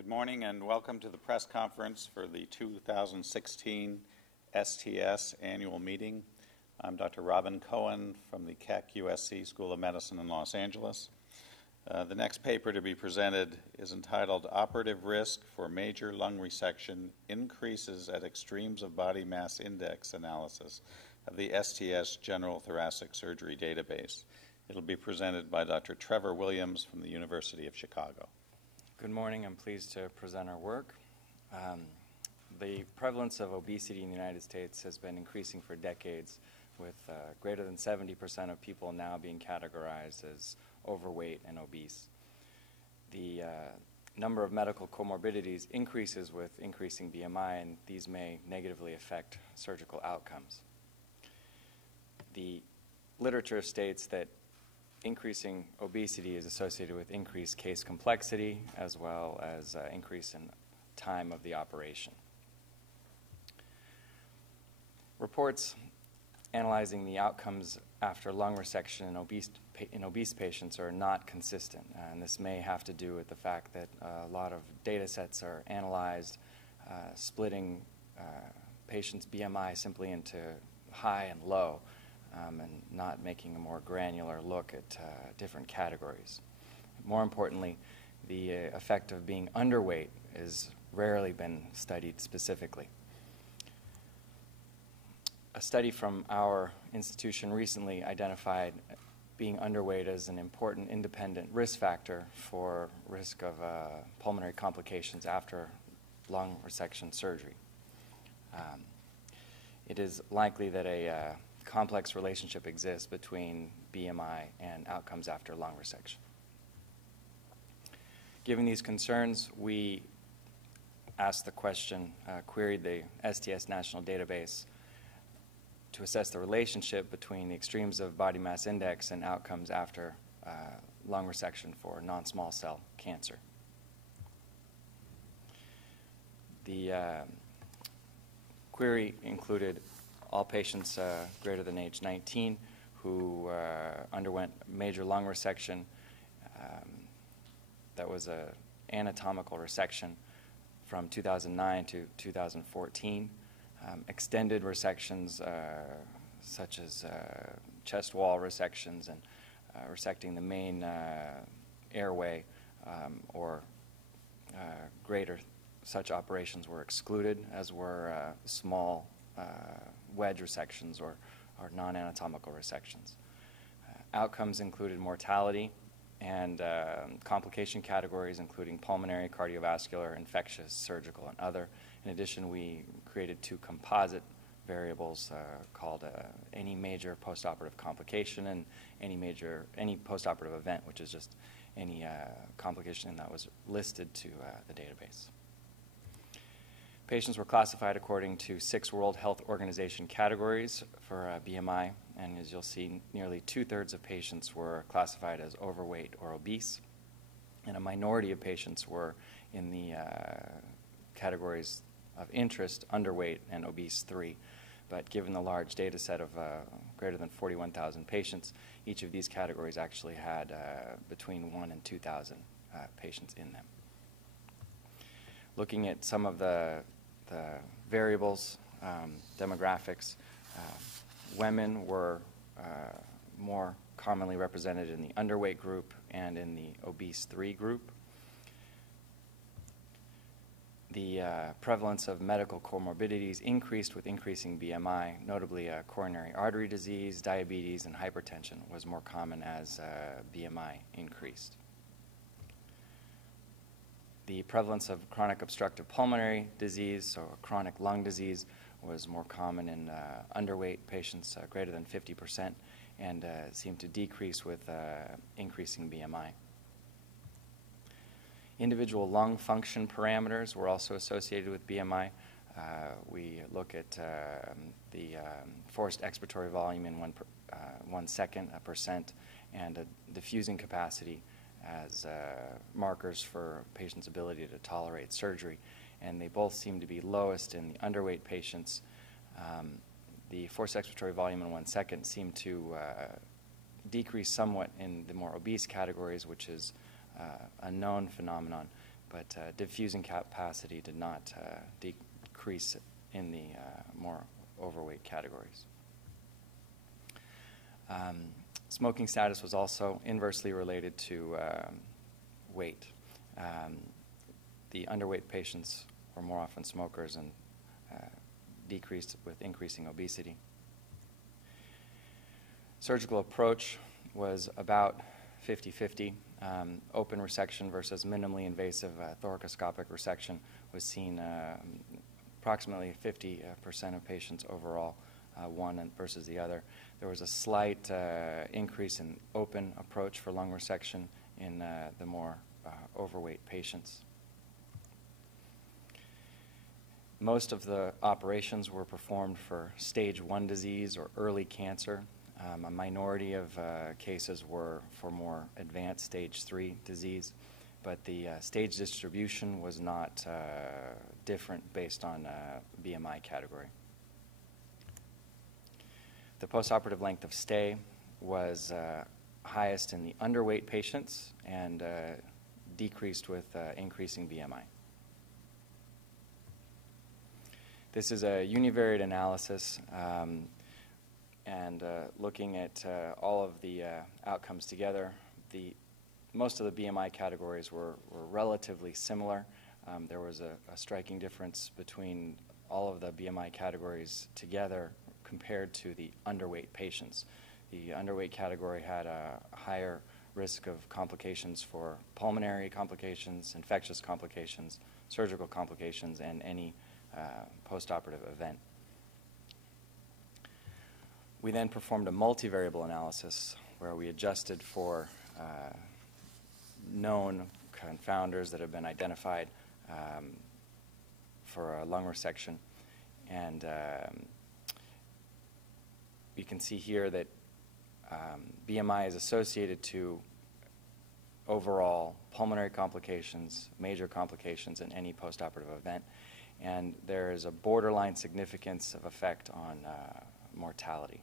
Good morning and welcome to the press conference for the 2016 STS annual meeting. I'm Dr. Robin Cohen from the Keck USC School of Medicine in Los Angeles. The next paper to be presented is entitled Operative Risk for Major Lung Resection Increases at Extremes of Body Mass Index Analysis of the STS General Thoracic Surgery Database. It'll be presented by Dr. Trevor Williams from the University of Chicago. Good morning. I'm pleased to present our work. The prevalence of obesity in the United States has been increasing for decades, with greater than 70% of people now being categorized as overweight and obese. The number of medical comorbidities increases with increasing BMI, and these may negatively affect surgical outcomes. The literature states that increasing obesity is associated with increased case complexity as well as increase in time of the operation. Reports analyzing the outcomes after lung resection in obese patients are not consistent, and this may have to do with the fact that a lot of data sets are analyzed, splitting patients' BMI simply into high and low, and not making a more granular look at different categories. More importantly, the effect of being underweight has rarely been studied specifically. A study from our institution recently identified being underweight as an important independent risk factor for risk of pulmonary complications after lung resection surgery. It is likely that a complex relationship exists between BMI and outcomes after lung resection. Given these concerns, we asked the question, queried the STS national database to assess the relationship between the extremes of body mass index and outcomes after lung resection for non-small cell cancer. The query included all patients greater than age 19 who underwent major lung resection. That was an anatomical resection from 2009 to 2014. Extended resections such as chest wall resections and resecting the main airway or greater such operations were excluded, as were small wedge resections or non-anatomical resections. Outcomes included mortality and complication categories including pulmonary, cardiovascular, infectious, surgical, and other. In addition, we created two composite variables called any major postoperative complication and any postoperative event, which is just any complication that was listed to the database. Patients were classified according to 6 World Health Organization categories for BMI, and as you'll see, nearly 2/3 of patients were classified as overweight or obese, and a minority of patients were in the categories of interest, underweight, and obese 3. But given the large data set of greater than 41,000 patients, each of these categories actually had between 1,000 and 2,000 patients in them. Looking at some of the variables, demographics, women were more commonly represented in the underweight group and in the obese 3 group. The prevalence of medical comorbidities increased with increasing BMI, notably coronary artery disease, diabetes, and hypertension was more common as BMI increased. The prevalence of chronic obstructive pulmonary disease, so chronic lung disease, was more common in underweight patients, greater than 50%, and seemed to decrease with increasing BMI. Individual lung function parameters were also associated with BMI. We look at the forced expiratory volume in 1 second, a percent, and a diffusing capacity as markers for patients' ability to tolerate surgery, and they both seem to be lowest in the underweight patients. The forced expiratory volume in 1 second seemed to decrease somewhat in the more obese categories, which is a known phenomenon, but diffusing capacity did not decrease in the more overweight categories. Smoking status was also inversely related to weight. The underweight patients were more often smokers and decreased with increasing obesity. Surgical approach was about 50-50. Open resection versus minimally invasive thoracoscopic resection was seen approximately 50% of patients overall, one versus the other. There was a slight increase in open approach for lung resection in the more overweight patients. Most of the operations were performed for stage 1 disease or early cancer. A minority of cases were for more advanced stage 3 disease, but the stage distribution was not different based on BMI category. The postoperative length of stay was highest in the underweight patients and decreased with increasing BMI. This is a univariate analysis and looking at all of the outcomes together. Most of the BMI categories were relatively similar. There was a striking difference between all of the BMI categories together compared to the underweight patients. The underweight category had a higher risk of complications for pulmonary complications, infectious complications, surgical complications, and any postoperative event. We then performed a multivariable analysis where we adjusted for known confounders that have been identified for a lung resection. And you can see here that BMI is associated to overall pulmonary complications, major complications, and any postoperative event. And there is a borderline significance of effect on mortality.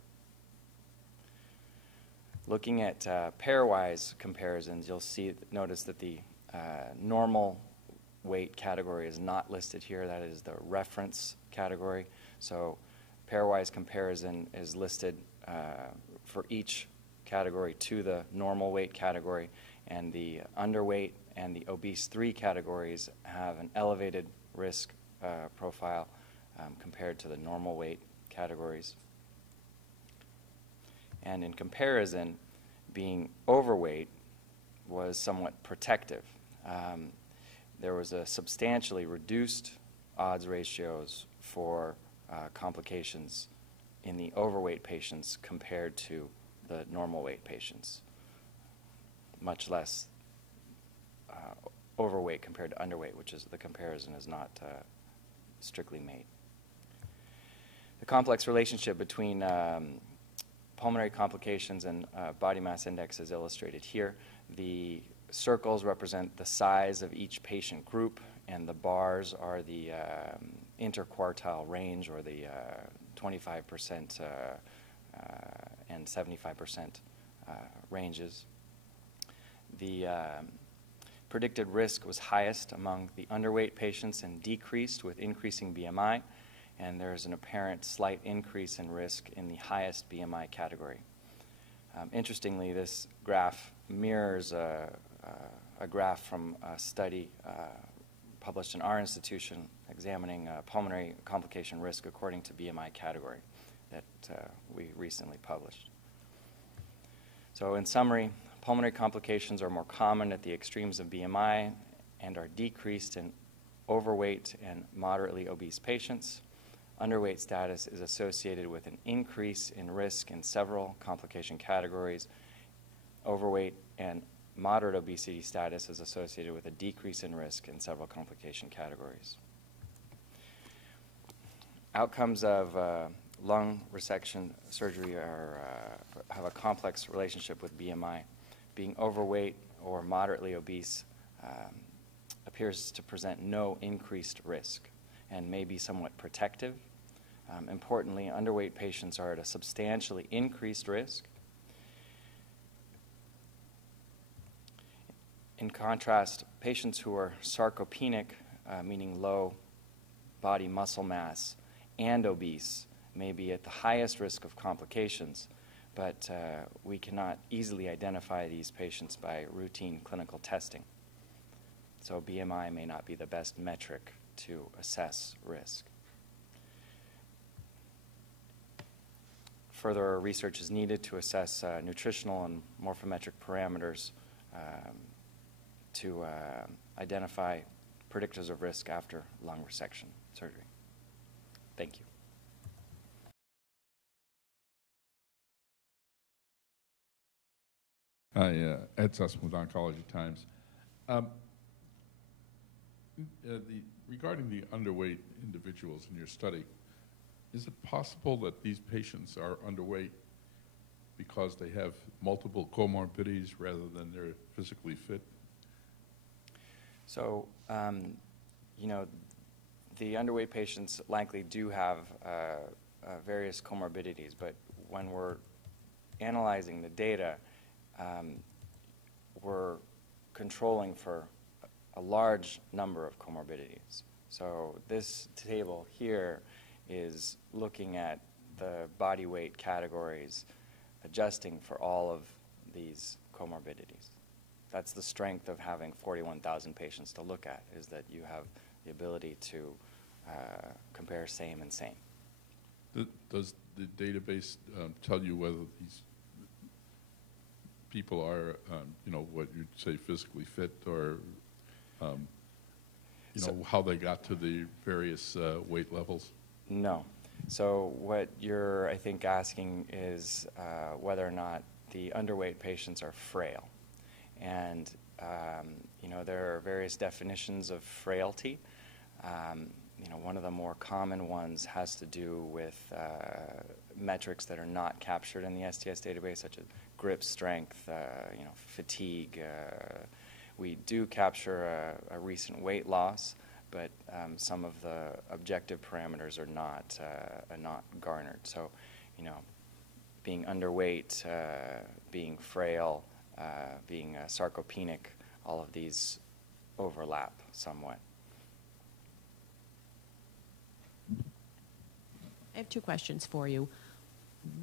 Looking at pairwise comparisons, you'll notice that the normal weight category is not listed here. That is the reference category. So pairwise comparison is listed for each category to the normal weight category, and the underweight and the obese 3 categories have an elevated risk profile compared to the normal weight categories. And in comparison, being overweight was somewhat protective. There was a substantially reduced odds ratios for complications in the overweight patients compared to the normal weight patients, much less overweight compared to underweight, which is the comparison is not strictly made. The complex relationship between pulmonary complications and body mass index is illustrated here. The circles represent the size of each patient group, and the bars are the interquartile range, or the 25% and 75% ranges. The predicted risk was highest among the underweight patients and decreased with increasing BMI, and there's an apparent slight increase in risk in the highest BMI category. Interestingly, this graph mirrors a graph from a study published in our institution examining pulmonary complication risk according to BMI category that we recently published. So in summary, pulmonary complications are more common at the extremes of BMI and are decreased in overweight and moderately obese patients. Underweight status is associated with an increase in risk in several complication categories. Overweight and moderate obesity status is associated with a decrease in risk in several complication categories. Outcomes of lung resection surgery have a complex relationship with BMI. Being overweight or moderately obese appears to present no increased risk and may be somewhat protective. Importantly, underweight patients are at a substantially increased risk. In contrast, patients who are sarcopenic, meaning low body muscle mass, and obese may be at the highest risk of complications, but we cannot easily identify these patients by routine clinical testing. So BMI may not be the best metric to assess risk. Further research is needed to assess nutritional and morphometric parameters to identify predictors of risk after lung resection surgery. Thank you. Hi, Ed Sussman with Oncology Times. Regarding the underweight individuals in your study, is it possible that these patients are underweight because they have multiple comorbidities rather than they're physically fit? So, the underweight patients likely do have various comorbidities, but when we're analyzing the data, we're controlling for a large number of comorbidities. So this table here is looking at the body weight categories, adjusting for all of these comorbidities. That's the strength of having 41,000 patients to look at, is that you have the ability to compare same and same. Does the database tell you whether these people are, what you'd say physically fit, or, how they got to the various weight levels? No. So what you're, I think, asking is whether or not the underweight patients are frail. And, there are various definitions of frailty. One of the more common ones has to do with metrics that are not captured in the STS database, such as grip strength, fatigue. We do capture a recent weight loss, but some of the objective parameters are not garnered. So, being underweight, being frail, being sarcopenic, all of these overlap somewhat. I have two questions for you.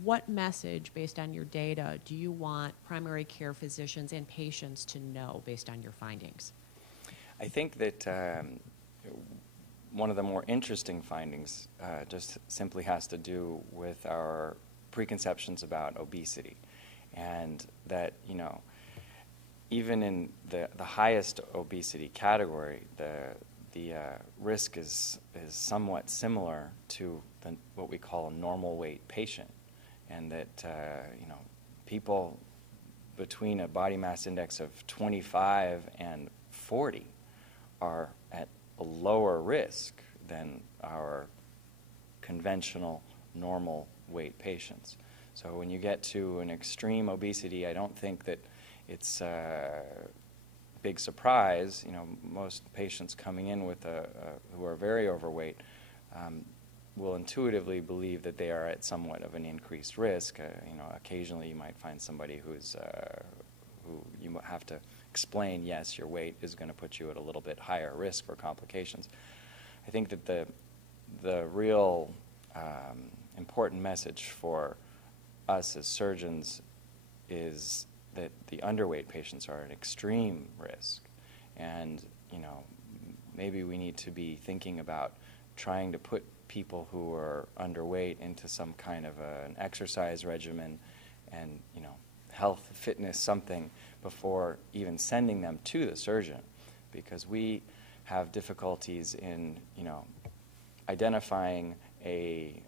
What message, based on your data, do you want primary care physicians and patients to know based on your findings? I think that one of the more interesting findings just simply has to do with our preconceptions about obesity, and that, even in the highest obesity category, the risk is somewhat similar to what we call a normal weight patient, and that people between a body mass index of 25 and 40 are at a lower risk than our conventional normal weight patients. So when you get to an extreme obesity, I don't think that it's a big surprise. Most patients coming in with who are very overweight will intuitively believe that they are at somewhat of an increased risk. Occasionally you might find somebody who you have to explain, yes, your weight is going to put you at a little bit higher risk for complications. I think that the real important message for us as surgeons is that the underweight patients are at extreme risk, and maybe we need to be thinking about trying to put people who are underweight into some kind of an exercise regimen and health, fitness, something before even sending them to the surgeon, because we have difficulties in identifying a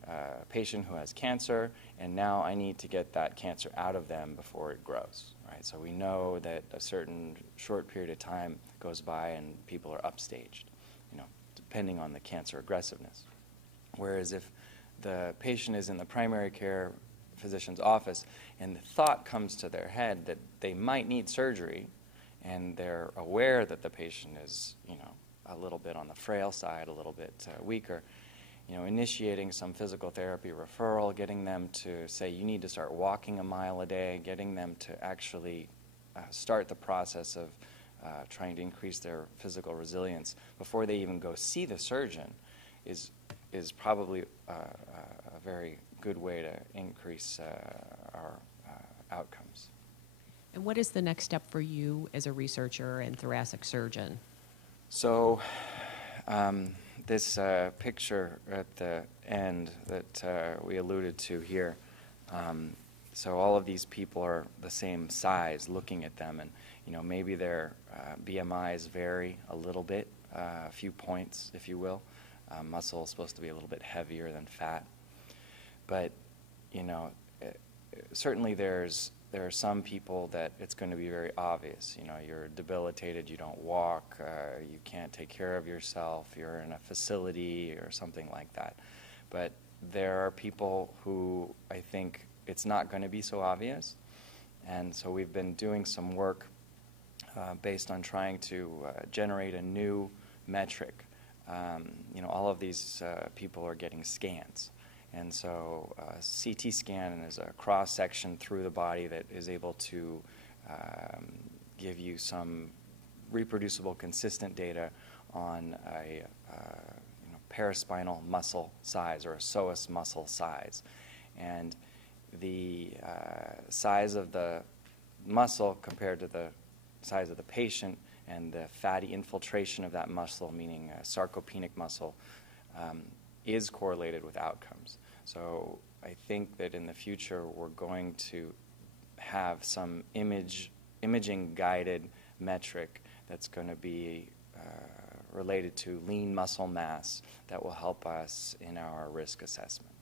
patient who has cancer, and now I need to get that cancer out of them before it grows, right? So we know that a certain short period of time goes by and people are upstaged, depending on the cancer aggressiveness. Whereas if the patient is in the primary care physician's office and the thought comes to their head that they might need surgery, and they're aware that the patient is, a little bit on the frail side, a little bit weaker, initiating some physical therapy referral, getting them to say you need to start walking a mile a day, getting them to actually start the process of trying to increase their physical resilience before they even go see the surgeon is probably a very good way to increase our outcomes. And what is the next step for you as a researcher and thoracic surgeon? So this picture at the end that we alluded to here, so all of these people are the same size looking at them, and maybe their BMIs vary a little bit, a few points, if you will. Muscle is supposed to be a little bit heavier than fat. But, certainly there are some people that it's going to be very obvious. You're debilitated, you don't walk, you can't take care of yourself, you're in a facility or something like that. But there are people who I think it's not going to be so obvious. And so we've been doing some work based on trying to generate a new metric. All of these people are getting scans. And so a CT scan is a cross-section through the body that is able to give you some reproducible, consistent data on a paraspinal muscle size or a psoas muscle size. And the size of the muscle compared to the size of the patient and the fatty infiltration of that muscle, meaning sarcopenic muscle, is correlated with outcomes. So I think that in the future we're going to have some imaging-guided metric that's going to be related to lean muscle mass that will help us in our risk assessment.